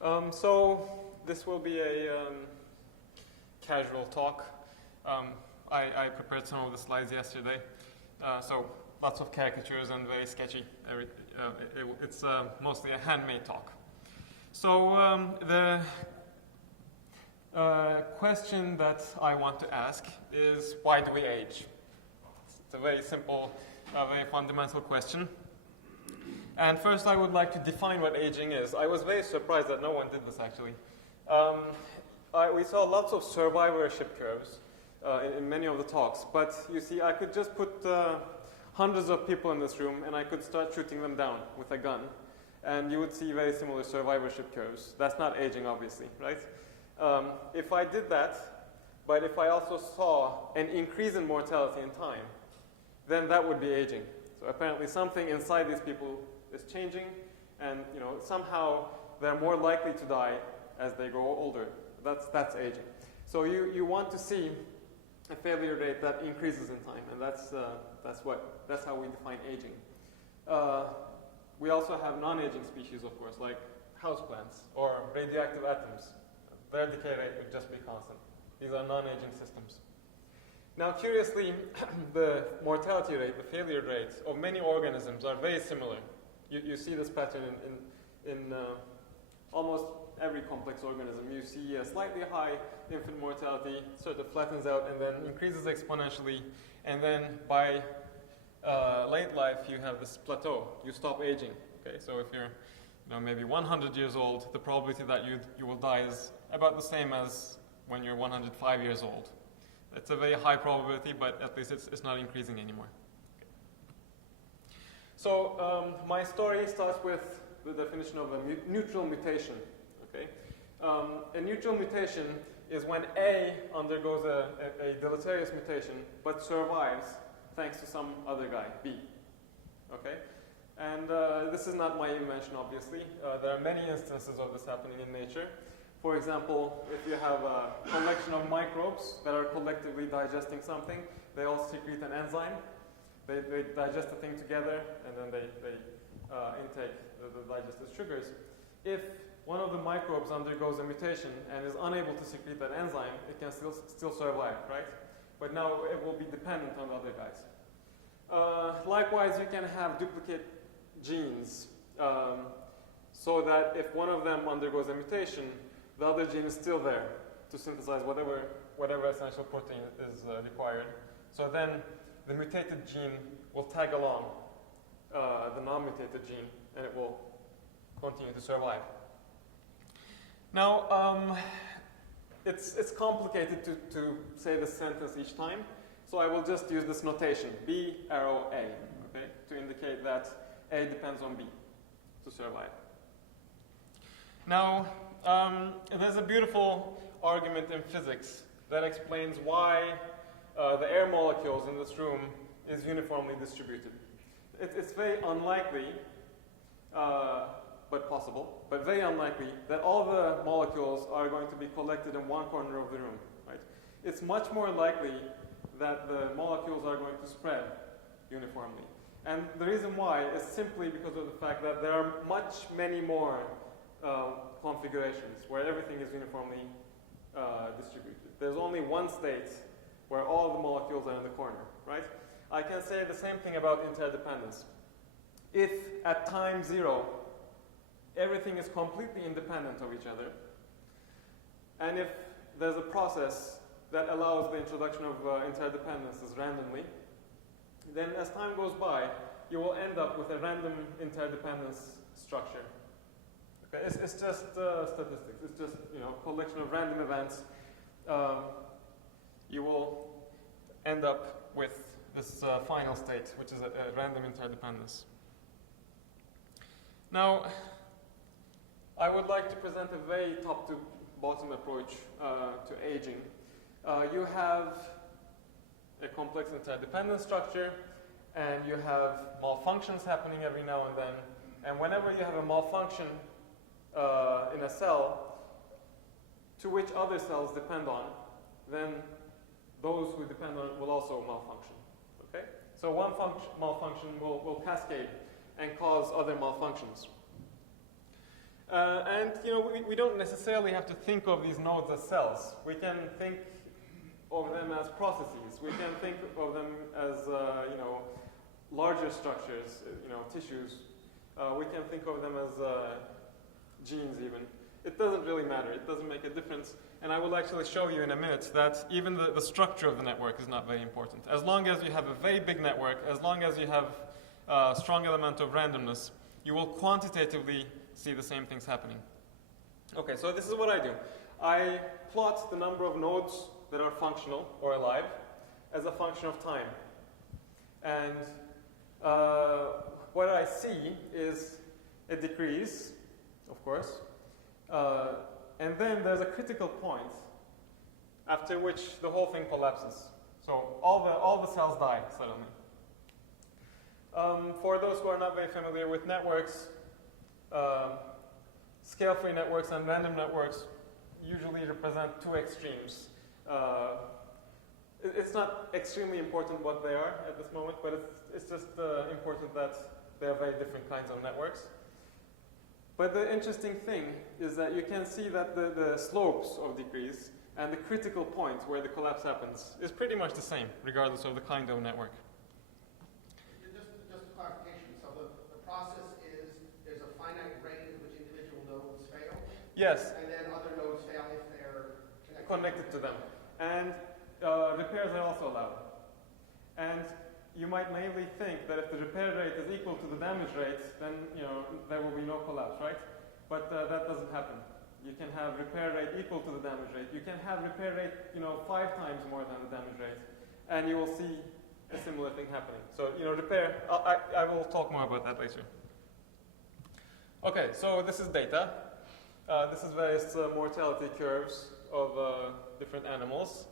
So this will be a casual talk. I prepared some of the slides yesterday, so lots of caricatures and very sketchy. It's mostly a handmade talk. So the question that I want to ask is, why do we age? It's a very simple, very fundamental question. And first I would like to define what aging is. I was very surprised that no one did this actually. We saw lots of survivorship curves in many of the talks, but you see I could just put hundreds of people in this room and I could start shooting them down with a gun, and you would see very similar survivorship curves. That's not aging, obviously, right? If I did that, but if I also saw an increase in mortality in time, then that would be aging. So apparently something inside these people is changing, and somehow they're more likely to die as they grow older. That's aging. So you want to see a failure rate that increases in time, and that's how we define aging. We also have non-aging species, of course, like houseplants or radioactive atoms. Their decay rate would just be constant. These are non-aging systems. Now, curiously, the mortality rate, the failure rates of many organisms are very similar. You see this pattern in almost every complex organism. You see a slightly high infant mortality, sort of flattens out and then increases exponentially, and then by late life you have this plateau. You stop aging. Okay, so if you're maybe 100 years old, the probability that you will die is about the same as when you're 105 years old. It's a very high probability, but at least it's not increasing anymore. So my story starts with the definition of a neutral mutation. Okay, a neutral mutation is when A undergoes a deleterious mutation but survives thanks to some other guy, B. Okay, and this is not my invention, obviously. There are many instances of this happening in nature. For example, if you have a collection of microbes that are collectively digesting something, they all secrete an enzyme. They digest the thing together, and then they intake the digested sugars. If one of the microbes undergoes a mutation and is unable to secrete that enzyme, it can still survive, right? But now it will be dependent on the other guys. Likewise, you can have duplicate genes, so that if one of them undergoes a mutation, the other gene is still there to synthesize whatever essential protein is required. So then the mutated gene will tag along the non-mutated gene, and it will continue to survive. Now, it's complicated to say the sentence each time, so I will just use this notation, B arrow A, okay, to indicate that A depends on B to survive. Now, there's a beautiful argument in physics that explains why the air molecules in this room is uniformly distributed. It's very unlikely, but possible, but very unlikely that all the molecules are going to be collected in one corner of the room, right? It's much more likely that the molecules are going to spread uniformly. And the reason why is simply because of the fact that there are many more configurations where everything is uniformly distributed. There's only one state where all the molecules are in the corner, right? I can say the same thing about interdependence. If at time 0, everything is completely independent of each other, and if there's a process that allows the introduction of interdependencies randomly, then as time goes by, you will end up with a random interdependence structure. Okay? It's just statistics. It's just a collection of random events. You will end up with this final state, which is a random interdependence. Now, I would like to present a very top-to-bottom approach to aging. You have a complex interdependent structure, and you have malfunctions happening every now and then. And whenever you have a malfunction in a cell to which other cells depend on, then those who depend on it will also malfunction. Okay? So one malfunction will cascade and cause other malfunctions. And we don't necessarily have to think of these nodes as cells. We can think of them as processes. We can think of them as larger structures, tissues. We can think of them as genes even. It doesn't really matter. It doesn't make a difference. And I will actually show you in a minute that even the structure of the network is not very important. As long as you have a very big network, as long as you have a strong element of randomness, you will quantitatively see the same things happening. Okay, so this is what I do. I plot the number of nodes that are functional or alive as a function of time. And what I see is a decrease, of course, and then there's a critical point after which the whole thing collapses. So all the cells die suddenly. For those who are not very familiar with networks, scale-free networks and random networks usually represent two extremes. It's not extremely important what they are at this moment, but it's just important that they are very different kinds of networks. But the interesting thing is that you can see that the slopes of decrease and the critical point where the collapse happens is pretty much the same, regardless of the kind of network. Just clarification. So the process is there's a finite range in which individual nodes fail? Yes. And then other nodes fail if they're connected to them. And repairs are also allowed. And you might naively think that if the repair rate is equal to the damage rate, then there will be no collapse, right? But that doesn't happen. You can have repair rate equal to the damage rate. You can have repair rate 5 times more than the damage rate, and you will see a similar thing happening. So repair. I will talk more about that later. Okay, so this is data. This is various mortality curves of different animals,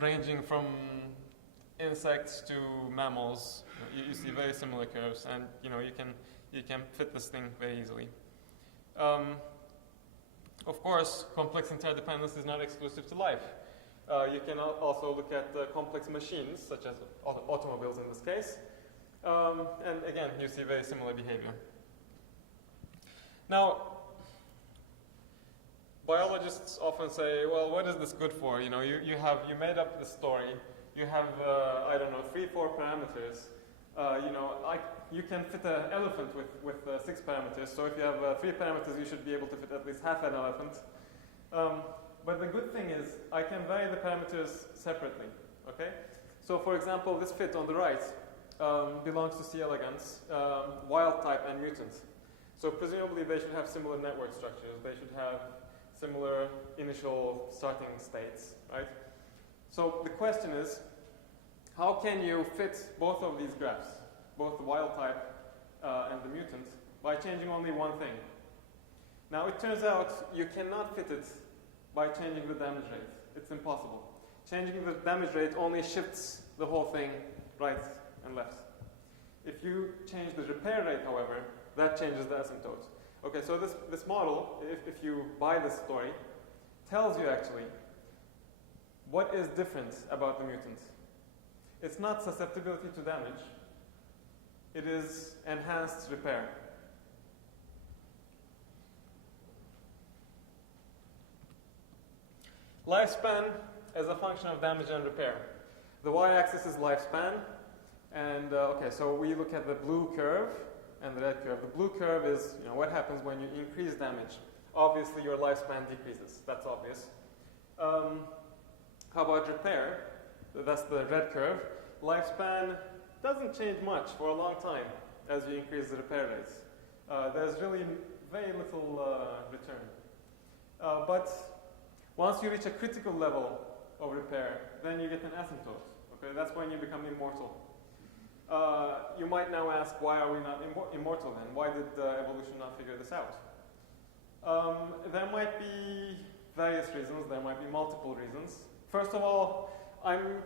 ranging from insects to mammals. You see very similar curves, and you can fit this thing very easily. Of course, complex interdependence is not exclusive to life. You can also look at complex machines, such as automobiles in this case, and again, you see very similar behavior. Now, biologists often say, well, what is this good for? You made up the story. You have, 3-4 parameters. You can fit an elephant with 6 parameters. So if you have 3 parameters, you should be able to fit at least half an elephant. But the good thing is, I can vary the parameters separately. Okay. So for example, this fit on the right belongs to C. elegans, wild type and mutant. So presumably they should have similar network structures. They should have similar initial starting states, right? So the question is, how can you fit both of these graphs, both the wild type and the mutant, by changing only one thing? Now it turns out you cannot fit it by changing the damage rate. It's impossible. Changing the damage rate only shifts the whole thing right and left. If you change the repair rate, however, that changes the asymptote. Okay, so this model, if you buy this story, tells you actually what is different about the mutant. It's not susceptibility to damage. It is enhanced repair. Lifespan as a function of damage and repair. The y-axis is lifespan, and so we look at the blue curve and the red curve. The blue curve is what happens when you increase damage. Obviously, your lifespan decreases. That's obvious. How about repair? That's the red curve. Lifespan doesn't change much for a long time as you increase the repair rates. There's really very little return. But once you reach a critical level of repair, then you get an asymptote. Okay, that's when you become immortal. You might now ask, why are we not immortal then? Why did evolution not figure this out? There might be various reasons. There might be multiple reasons. First of all, I'm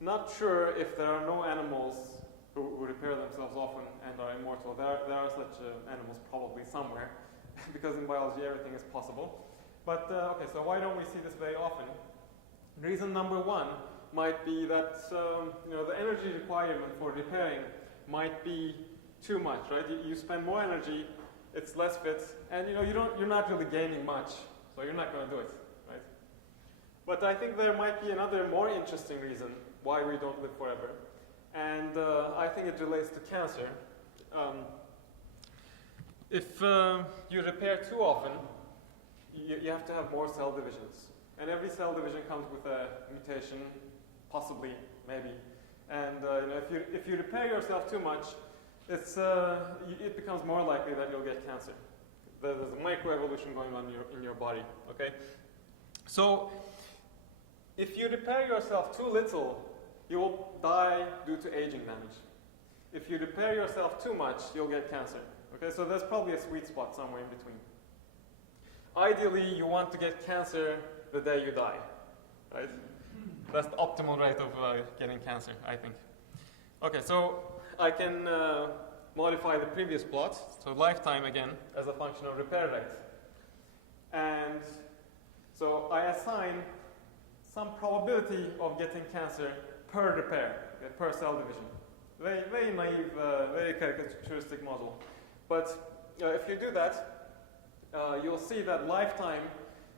not sure if there are no animals who repair themselves often and are immortal. There are such animals probably somewhere, because in biology everything is possible. But so why don't we see this very often? Reason number one might be that the energy requirement for repairing might be too much, right? You spend more energy it's less fit, and you're not really gaining much, so you're not going to do it, right? But I think there might be another more interesting reason why we don't live forever, and I think it relates to cancer. If you repair too often, you have to have more cell divisions, and every cell division comes with a mutation, possibly, maybe. And if you repair yourself too much, it becomes more likely that you'll get cancer. There's a microevolution going on in your body. Okay, so if you repair yourself too little, you will die due to aging damage. If you repair yourself too much, you'll get cancer. Okay, so there's probably a sweet spot somewhere in between. Ideally, you want to get cancer the day you die, right? That's the optimal rate of getting cancer, I think. Okay, so I can modify the previous plot, so lifetime again, as a function of repair rate. And so I assign some probability of getting cancer per repair, okay, per cell division. Very, very naive, very caricaturistic model. But if you do that, you'll see that lifetime,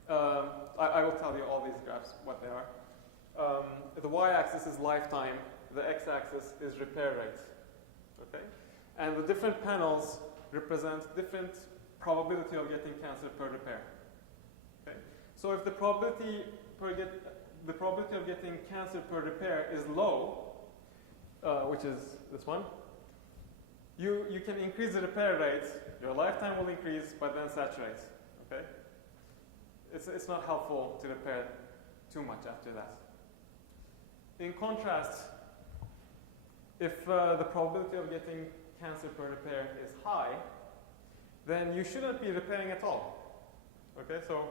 I will tell you all these graphs, what they are. The y-axis is lifetime, the x-axis is repair rate. Okay? And the different panels represent different probability of getting cancer per repair. Okay? So if the probability of getting cancer per repair is low, which is this one, you can increase the repair rate, your lifetime will increase, but then saturate. Okay? It's not helpful to repair too much after that. In contrast, if the probability of getting cancer per repair is high, then you shouldn't be repairing at all. Okay, so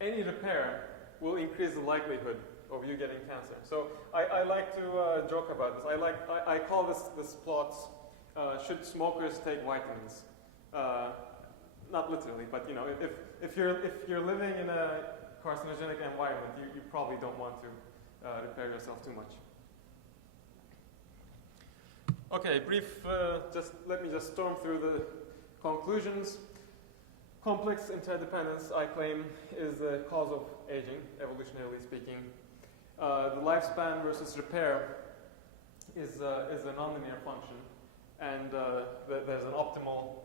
any repair will increase the likelihood of you getting cancer. So I like to joke about this. I call this plot, should smokers take vitamins? Not literally, but if you're living in a carcinogenic environment, you probably don't want to repair yourself too much. Okay, brief, let me just storm through the conclusions. Complex interdependence, I claim, is the cause of aging, evolutionarily speaking. The lifespan versus repair is a nonlinear function, and there's an optimal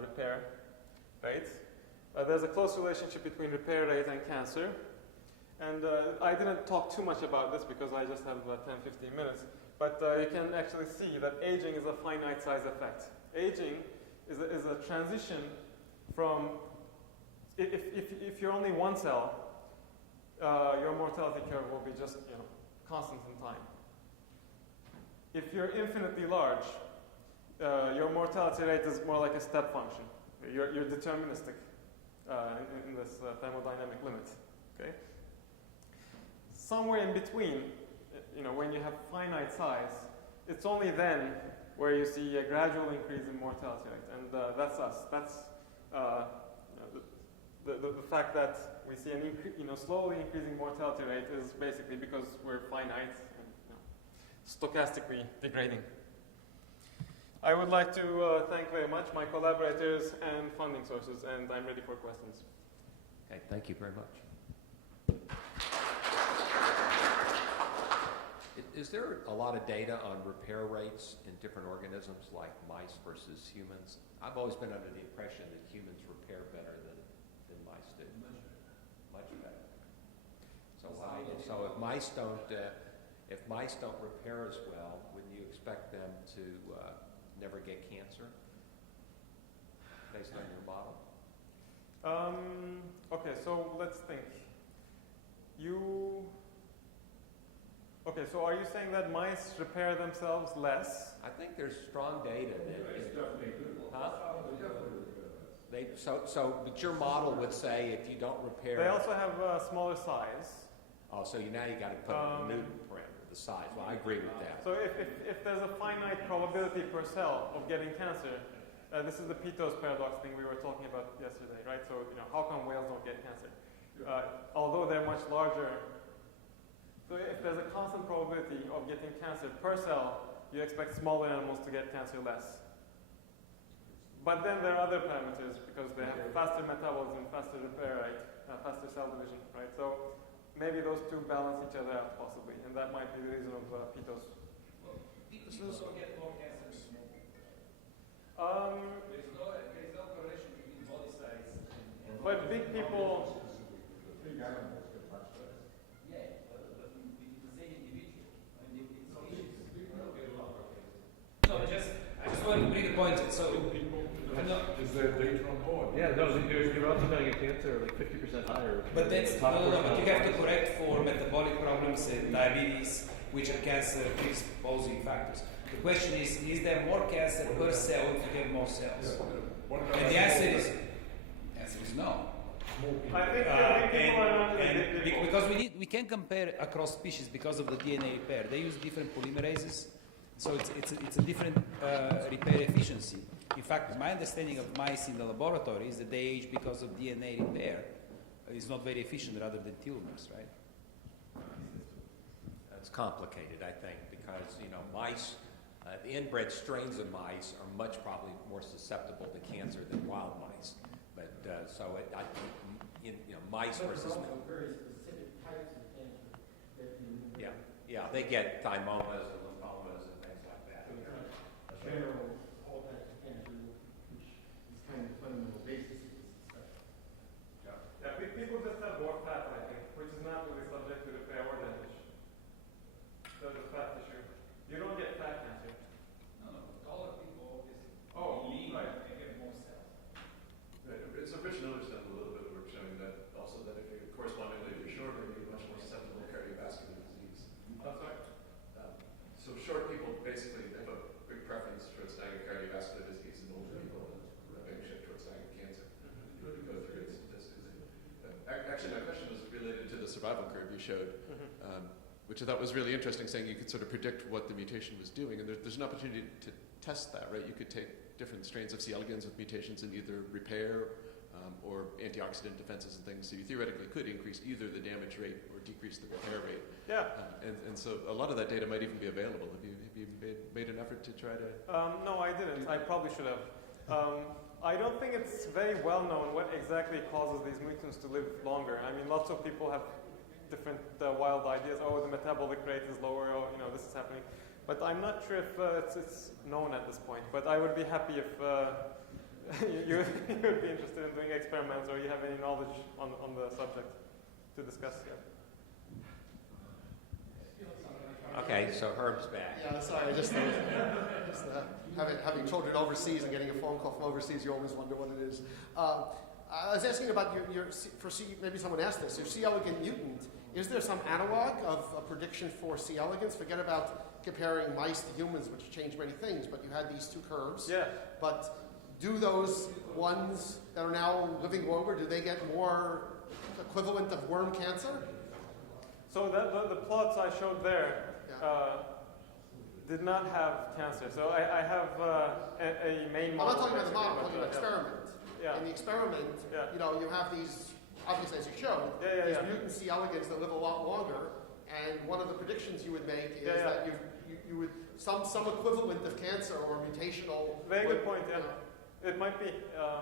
repair rate. There's a close relationship between repair rate and cancer. And I didn't talk too much about this because I just have 10-15 minutes. But you can actually see that aging is a finite size effect. Aging is a transition from, if you're only one cell, your mortality curve will be just constant in time. If you're infinitely large, your mortality rate is more like a step function. You're deterministic in this thermodynamic limit. Okay? Somewhere in between, when you have finite size, it's only then where you see a gradual increase in mortality rate, and that's us. That's the fact that we see an slowly increasing mortality rate is basically because we're finite and stochastically degrading. I would like to thank very much my collaborators and funding sources, and I'm ready for questions. Okay, thank you very much. Is there a lot of data on repair rates in different organisms like mice versus humans? I've always been under the impression that humans repair better than mice do. Much better. So if mice don't repair as well, wouldn't you expect them to never get cancer based on your model? Okay, so let's think. Okay, so are you saying that mice repair themselves less? I think there's strong data that. But your model would say if you don't repair. They also have a smaller size. Oh, so now you got to put a Newton parameter, the size. Well, I agree with that. So if there's a finite probability per cell of getting cancer, this is the Peto's paradox thing we were talking about yesterday, right? So how come whales don't get cancer? Although they're much larger. So if there's a constant probability of getting cancer per cell, you expect smaller animals to get cancer less. But then there are other parameters because they have faster metabolism, faster repair rate, faster cell division, right? So maybe those two balance each other out possibly, and that might be the reason of PETOS. People get more cancer in small people. There is no correlation between body size and But big people. Yeah, but with the same individual. I mean, it's no, I just want to bring a point. So, Is there data on board? Yeah, no, you're also going to get cancer like 50% higher. but that's no, but you have to correct for metabolic problems and diabetes, which are cancer predisposing factors. The question is there more cancer per cell if you have more cells? And the answer is no. I think people are not really big people. Because we can compare across species because of the DNA repair. They use different polymerases, so it's a different repair efficiency. In fact, my understanding of mice in the laboratory is that they age because of DNA repair. It's not very efficient rather than telomeres, right? That's complicated, I think, because, mice, the inbred strains of mice are much probably more susceptible to cancer than wild mice. But, mice versus... There's also very specific types of cancer that you... Yeah, they get thymomas and lymphomas and things like that. General, all types of cancer, which is kind of the fundamental basis of this discussion. Yeah, people just have more fat, I think, which is not really subject to repair or damage. There's a fat tissue. You don't get fat cancer. No, taller people obviously lean right. and have more cells. So Rich and others done a little bit of work showing that also that if you correspondingly if you're shorter, you're much more susceptible to cardiovascular disease. That's right. So short people basically have a big preference towards dying of cardiovascular disease, and older people have a big shift towards dying of cancer. You really go through it statistically. Actually, my question was related to the survival curve you showed, which I thought was really interesting, saying you could sort of predict what the mutation was doing, and there's an opportunity to test that, right? You could take different strains of C. elegans with mutations in either repair or antioxidant defenses and things, so you theoretically could increase either the damage rate or decrease the repair rate. Yeah. And so a lot of that data might even be available. Have you made an effort to try to... No, I didn't. I probably should have. I don't think it's very well known what exactly causes these mutants to live longer. I mean, lots of people have different wild ideas. Oh, the metabolic rate is lower. Oh, this is happening. But I'm not sure if it's known at this point. But I would be happy if you would be interested in doing experiments or you have any knowledge on the subject to discuss here. Okay, so Herb's back. Yeah, sorry, having children overseas and getting a phone call from overseas, you always wonder what it is. I was asking about maybe someone asked this, your C. elegans mutant, is there some analog of a prediction for C. elegans? Forget about comparing mice to humans, which change many things, but you had these two curves. Yeah. But do those ones that are now living longer, do they get more equivalent of worm cancer? So the plots I showed there did not have cancer. So I have a main model. I'm not talking about the model, I'm talking about experiment. Yeah. In the experiment, you have these, obviously as you showed, these mutant C. elegans that live a lot longer, and one of the predictions you would make is that you would some equivalent of cancer or mutational. Very good point. Yeah, it might be.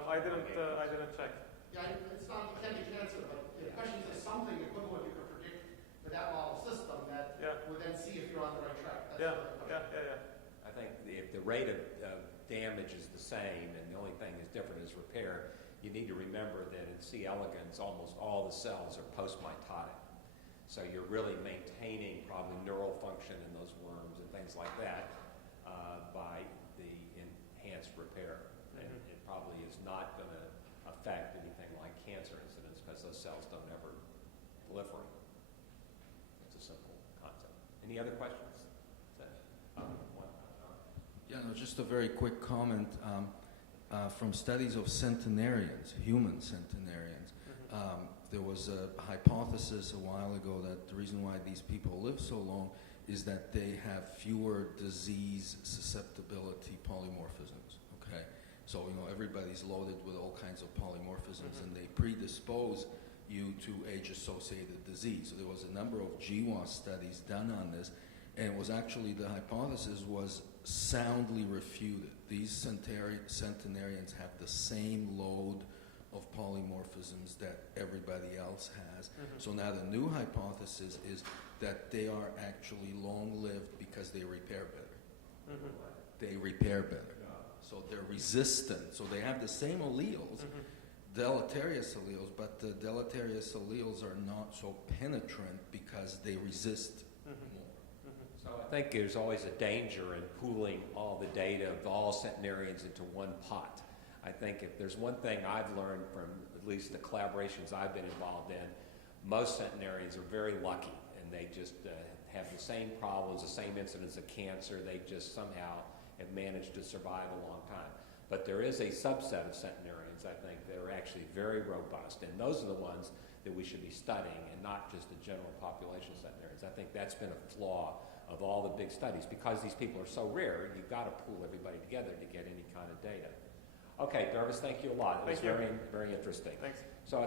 I didn't check. Yeah, it's not. It can't be cancer, but the question is something equivalent you could predict for that model system that would then see if you're on the right track. That's I think if the rate of damage is the same and the only thing is different is repair, you need to remember that in C. elegans, almost all the cells are post-mitotic. So you're really maintaining probably neural function in those worms and things like that by the enhanced repair. And it probably is not going to affect anything like cancer incidence because those cells don't ever proliferate. It's a simple concept. Any other questions? Yeah, no, just a very quick comment. From studies of centenarians, human centenarians, there was a hypothesis a while ago that the reason why these people live so long is that they have fewer disease susceptibility polymorphisms. Okay, so everybody's loaded with all kinds of polymorphisms, and they predispose you to age-associated disease. So there was a number of GWAS studies done on this, And it was actually, the hypothesis was soundly refuted. These centenarians have the same load of polymorphisms that everybody else has. So now the new hypothesis is that they are actually long-lived because they repair better. They repair better. So they're resistant. So they have the same alleles, deleterious alleles, but the deleterious alleles are not so penetrant because they resist more. So I think there's always a danger in pooling all the data of all centenarians into one pot. I think if there's one thing I've learned from at least the collaborations I've been involved in, most centenarians are very lucky, and they just have the same problems, the same incidence of cancer. They just somehow have managed to survive a long time. But there is a subset of centenarians, I think, that are actually very robust, and those are the ones that we should be studying, and not just the general population of centenarians. I think that's been a flaw of all the big studies. Because these people are so rare, you've got to pool everybody together to get any kind of data. Okay, Dervis, thank you a lot. It was very, very interesting. Thanks. So it's